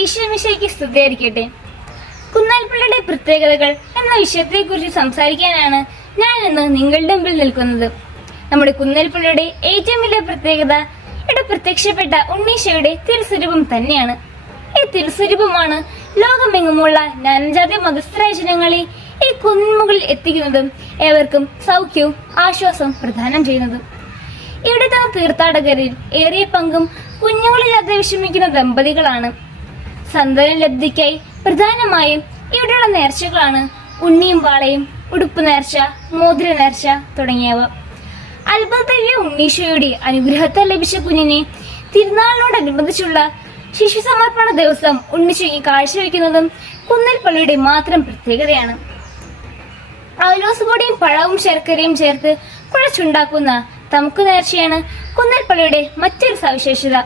ഈശ്വരമിശയ്ക്ക് സ്തുതിയായിരിക്കട്ടെ. കുന്നാൽപ്പിള്ളയുടെ പ്രത്യേകതകൾ എന്ന വിഷയത്തെക്കുറിച്ച് സംസാരിക്കാനാണ് ഞാൻ ഇന്ന് നിങ്ങളുടെ മുമ്പിൽ നിൽക്കുന്നത്. നമ്മുടെ കുന്നൽപ്പിള്ളയുടെ ഏറ്റവും വലിയ പ്രത്യേകത ഇവിടെ പ്രത്യക്ഷപ്പെട്ട ഉണ്ണീശയുടെ തിരുസ്വരൂപം തന്നെയാണ്. ഈ തിരുസ്വരൂപമാണ് ലോകമെങ്ങുമുള്ള നാനജാതി മതസ്ഥരായ ജനങ്ങളെ ഈ കുന്നുകളിൽ എത്തിക്കുന്നതും ഏവർക്കും സൗഖ്യവും ആശ്വാസവും പ്രദാനം ചെയ്യുന്നതും. ഇവിടുത്തെ തീർത്ഥാടകരിൽ ഏറിയ പങ്കും കുഞ്ഞുങ്ങളില്ലാതെ വിഷമിക്കുന്ന ദമ്പതികളാണ്. സന്താന ലബ്ധിക്കായി പ്രധാനമായും ഇവിടെയുള്ള നേർച്ചകളാണ് ഉണ്ണിയും പാളയും ഉടുപ്പ് നേർച്ച മോതിര നേർച്ച തുടങ്ങിയവ. അത്ഭുതത്തിലെ ഉണ്ണീശോയുടെ അനുഗ്രഹത്താൽ ലഭിച്ച കുഞ്ഞിനെ തിരുനാളിനോടനുബന്ധിച്ചുള്ള ശിശു സമർപ്പണ ദിവസം ഉണ്ണിശോയ്ക്ക് കാഴ്ചവെക്കുന്നതും കുന്നൽപ്പള്ളിയുടെ മാത്രം പ്രത്യേകതയാണ്. അവലോസ് പൊടിയും പഴവും ശർക്കരയും ചേർത്ത് കുഴച്ചുണ്ടാക്കുന്ന തമുക്ക് നേർച്ചയാണ് കുന്നൽപ്പള്ളിയുടെ മറ്റൊരു സവിശേഷത.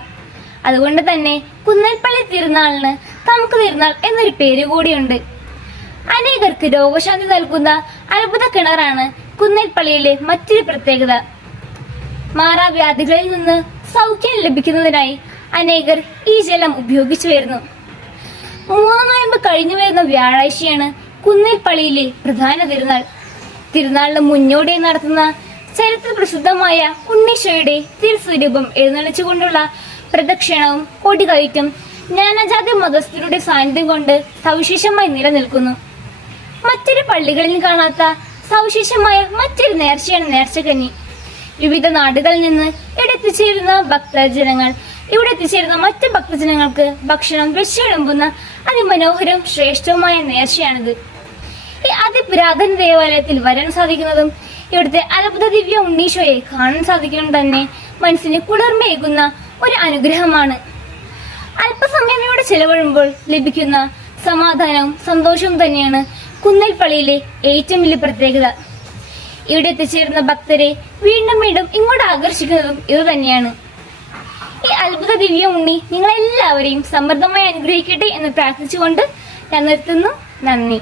അതുകൊണ്ട് തന്നെ കുന്നൽപ്പള്ളി തിരുനാളിന് തമുക്ക് തിരുനാൾ എന്നൊരു പേര് കൂടിയുണ്ട്. അനേകർക്ക് രോഗശാന്തി നൽകുന്ന അത്ഭുത കിണറാണ് കുന്നൽപ്പള്ളിയിലെ മറ്റൊരു പ്രത്യേകത. മാറാവ്യാധികളിൽ നിന്ന് സൗഖ്യം ലഭിക്കുന്നതിനായി അനേകർ ഈ ജലം ഉപയോഗിച്ചു വരുന്നു. മൂന്നാം നോയമ്പ് കഴിഞ്ഞു വരുന്ന വ്യാഴാഴ്ചയാണ് കുന്നൽപ്പള്ളിയിലെ പ്രധാന തിരുനാൾ. തിരുനാളിന് മുന്നോടി നടത്തുന്ന ചരിത്ര പ്രസിദ്ധമായ ഉണ്ണീശോയുടെ തിരുസ്വരൂപം എഴുന്നള്ളിച്ചുകൊണ്ടുള്ള പ്രദക്ഷിണവും കൊടികയറ്റും ജ്ഞാനജാതി മതസ്ഥരുടെ സാന്നിധ്യം കൊണ്ട് സവിശേഷമായി നിലനിൽക്കുന്നു. മറ്റൊരു പള്ളികളിൽ കാണാത്ത സവിശേഷമായ മറ്റൊരു നേർച്ചയാണ് നേർച്ചകന്നി. വിവിധ നാടുകളിൽ നിന്ന് ഇവിടെ എത്തിച്ചേരുന്ന ഭക്തജനങ്ങൾ ഇവിടെ എത്തിച്ചേരുന്ന മറ്റ് ഭക്തജനങ്ങൾക്ക് ഭക്ഷണം വെച്ചുവിളമ്പുന്ന അതിമനോഹരവും ശ്രേഷ്ഠവുമായ നേർച്ചയാണിത്. ഈ അതിപുരാതന ദേവാലയത്തിൽ വരാൻ സാധിക്കുന്നതും ഇവിടുത്തെ അത്ഭുത ദിവ്യ ഉണ്ണീശോയെ കാണാൻ സാധിക്കണം തന്നെ. മനസ്സിന് കുളിർമയേകുന്ന ഒരു അനുഗ്രഹമാണ്. അല്പസമയം ഇവിടെ ചെലവഴുമ്പോൾ ലഭിക്കുന്ന സമാധാനവും സന്തോഷവും തന്നെയാണ് കുന്നൽപ്പള്ളിയിലെ ഏറ്റവും വലിയ പ്രത്യേകത. ഇവിടെ എത്തിച്ചേരുന്ന ഭക്തരെ വീണ്ടും വീണ്ടും ഇങ്ങോട്ട് ആകർഷിക്കുന്നതും ഇത് തന്നെയാണ്. ഈ അത്ഭുത ദിവ്യ ഉണ്ണി നിങ്ങളെല്ലാവരെയും സമൃദ്ധമായി അനുഗ്രഹിക്കട്ടെ എന്ന് പ്രാർത്ഥിച്ചുകൊണ്ട് ഞാൻ നിർത്തുന്നു. നന്ദി.